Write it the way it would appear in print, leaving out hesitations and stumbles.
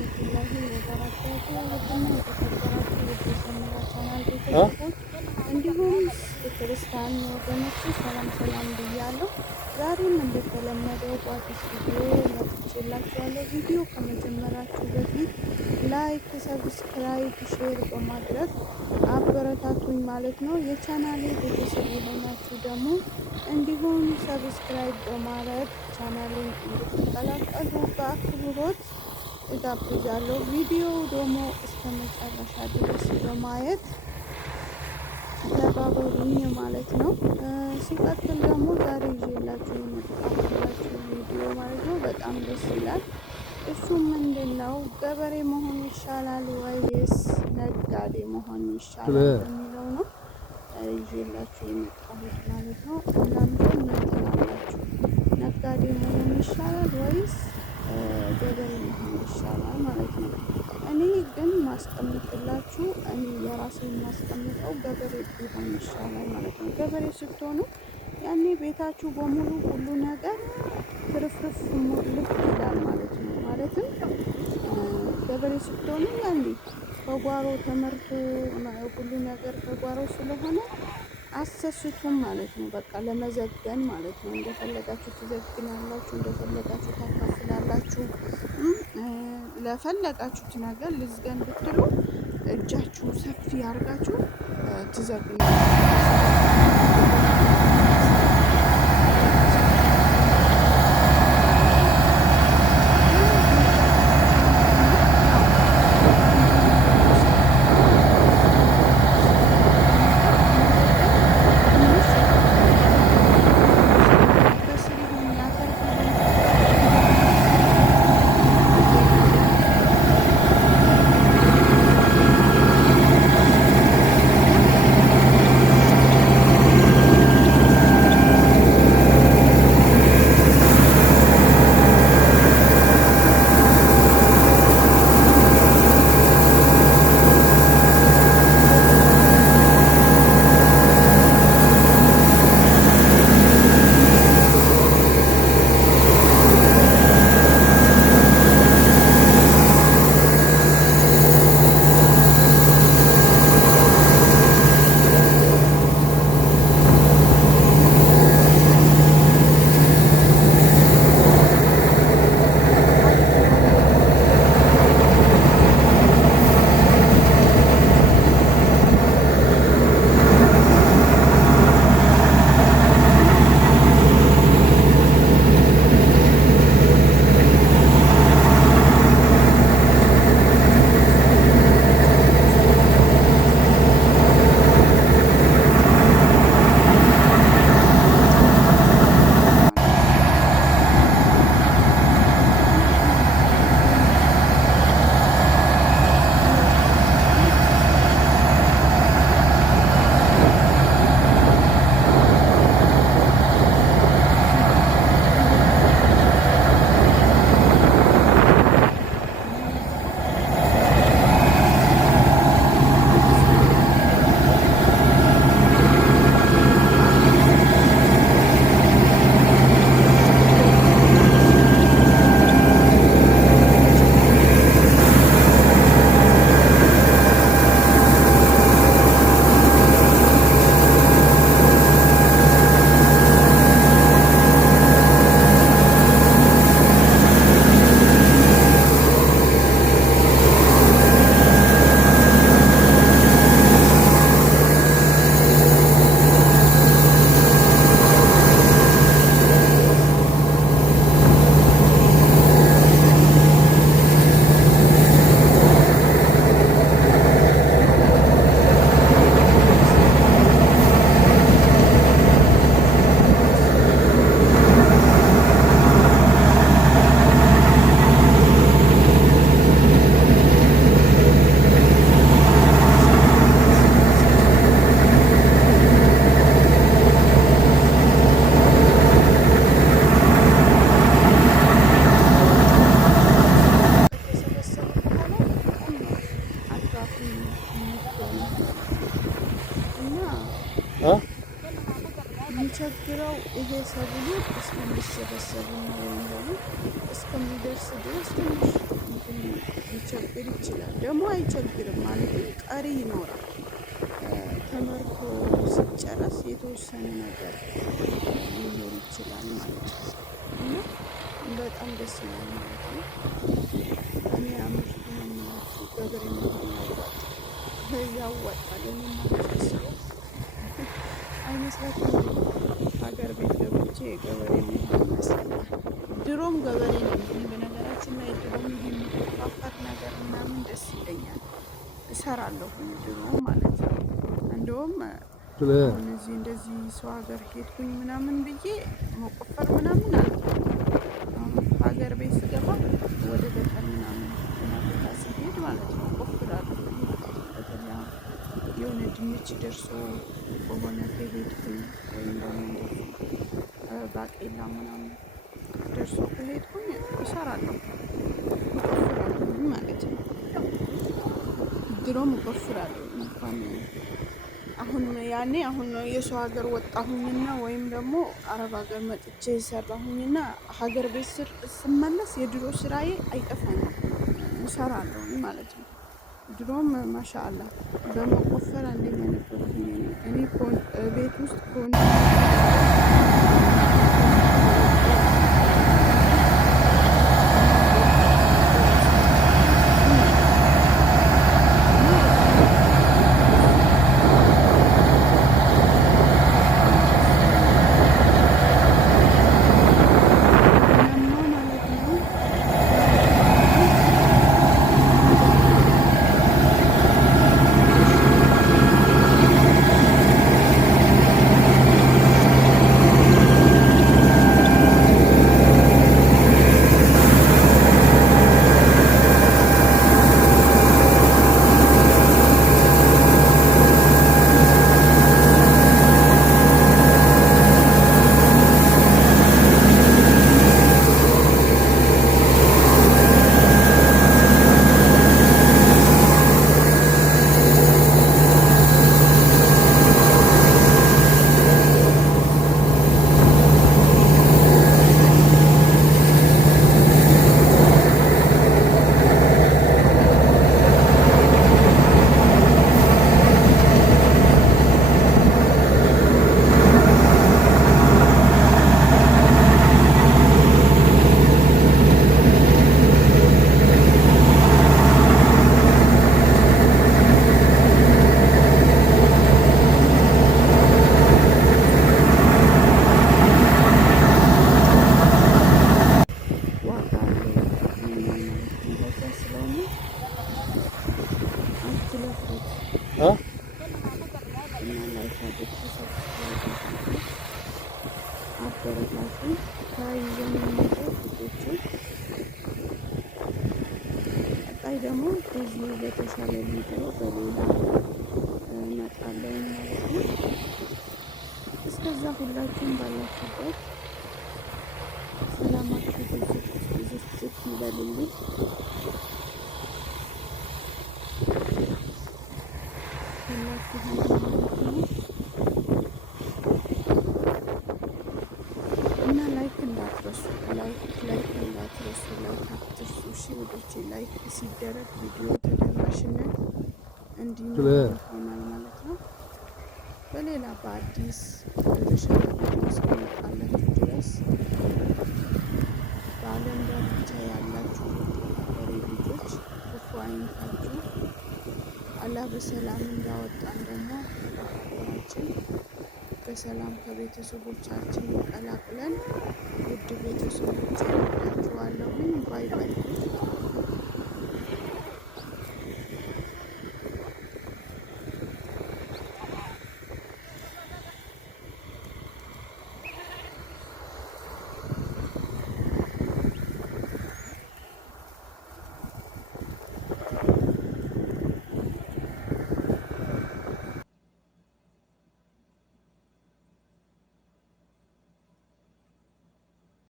ወራህመቱላሂ ወበረካቱ ውድና የተከበራችሁ ውድ የሰሚራ ቻናል ቤተሰቦች እንዲሁም ክርስቲያን ወገኖች ሰላም ብያለሁ። ዛሬም እንደተለመደው በአዲስ ቪዲዮ መጥቼላችኋለሁ። ቪዲዮ ከመጀመራችሁ በፊት ላይክ፣ ሰብስክራይብ፣ ሼር በማድረግ አበረታቱኝ ማለት ነው። የቻናሌ ቤተሰብ የሆናችሁ ደግሞ እንዲሁም ሰብስክራይብ በማድረግ ቻናሌን እንድትቀላቀሉ በአክብሮት እጋብዛለሁ። ቪዲዮ ደግሞ እስከ መጨረሻ ድረስ በማየት ተባበሩኝ ማለት ነው። ሲቀጥል ደግሞ ዛሬ ይዤላችሁ የመጣሁላችሁ ቪዲዮ ማለት ነው በጣም ደስ ይላል። እሱም ምንድን ነው? ገበሬ መሆን ይሻላል ወይስ ነጋዴ መሆን ይሻላል የሚለው ነው ይዤላችሁ የመጣሁት ማለት ነው። እናንተ ምን ትላላችሁ? ነጋዴ መሆን ይሻላል ወይስ ገበሬ መሆን ይሻላል ማለት ነው? እኔ ግን ማስቀምጥላችሁ እኔ የራሴ የማስቀምጠው ገበሬ ቢሆን ይሻላል ማለት ነው። ገበሬ ስትሆኑ ያኔ ቤታችሁ በሙሉ ሁሉ ነገር ፍርፍርፍ ሙልት ይላል ማለት ነው። ማለትም ገበሬ ስትሆኑ ያኔ ከጓሮ ተመርቶ ሁሉ ነገር ከጓሮ ስለሆነ አሰስቱም ማለት ነው። በቃ ለመዘገን ማለት ነው። እንደፈለጋችሁ ትዘግናላችሁ፣ እንደፈለጋችሁ ታካፍላላችሁ። ለፈለጋችሁት ነገር ልዝገን ብትሉ እጃችሁ ሰፊ አድርጋችሁ ትዘግናላችሁ። የሚቸግረው ይሄ ሰብሉ እስከሚሰበሰቡ ነው ወይም ደግሞ እስከሚደርስ ድረስ ትንሽ እንትን ሊቸግር ይችላል። ደግሞ አይቸግርም ማለትም ቀሪ ይኖራል። ተመርቶ ሲጨረስ የተወሰነ ነገር ሊኖር ይችላል ማለት ነው እና በጣም ደስ ይላል ማለት ነው። እኔ አምስቱ ነው የምላችሁ ገበሬ መሆን ያዋጣል። እኔ የማስበው አይመስላችሁም? ሀገር ቤት ገብቼ ገበሬ መሆን ይመስለኛል። ድሮም ገበሬ ነኝ በነገራችን ላይ ድሮም ይሄ የሚቆፋፈር ነገር ምናምን ደስ ይለኛል፣ እሰራለሁ ድሮ ማለት ነው። እንደውም አሁን እዚህ እንደዚህ ሰው ሀገር ሄድኩኝ ምናምን ብዬ መቆፈር ምናምን ሀገር ቤት ስገባ ወደ ገጠር ምናምን እናፍታ ሲሄድ ማለት ነው ቆፍራለሁ። በተለይ የሆነ ድንች ደርሶ በሆነ ከሄድኩኝ ወይም ደግሞ እንደዚህ ባቄላ ምናምን ደርሶ ከሄድኩኝ እሰራለሁ፣ እቆፍራለሁ ማለት ነው። ድሮም እቆፍራለሁ እንኳን አሁን ያኔ አሁን የሰው ሀገር ወጣሁኝና ወይም ደግሞ አረብ ሀገር መጥቼ ሰራሁኝና ሀገር ቤት ስመለስ የድሮ ስራዬ አይጠፋኝም፣ እሰራለሁ ማለት ነው። ድሮም ማሻአላ በመቆፈር አንደኛ ነበርኩኝ እኔ ቤት ውስጥ አበረታቱን ተያይዘን የምንመጣው ልጆችን ቀጣይ ደግሞ ከዚህ በተሻለ ቪዲዮ በሌላ እመጣለሁ ማለት ነው። እስከዛ ሁላችሁም ባላችሁበት ሰላማችሁ ብዝት ይበልልኝ። ሁላችሁም ማለት ነው እና ላይክ እንዳትረሱ፣ ላይክ እንዳትረሱ፣ ላይክ አትርሱ። እሺ ወዶቼ፣ ላይክ ሲደረግ ቪዲዮ ተደራሽነት እንዲኖር ይሆናል ማለት ነው። በሌላ በአዲስ በተሻለ ቪዲዮ እስከመጣላችሁ ድረስ በዓለም ዳርቻ ያላችሁ ሀገሬ ልጆች ክፉ አይንካችሁ። አላህ በሰላም እንዳወጣን ደግሞ ሀገራችን በሰላም ከቤተሰቦቻችን ቀላቅለን ውድ ቤተሰቦች እወዳችኋለሁኝ። ባይ ባይ።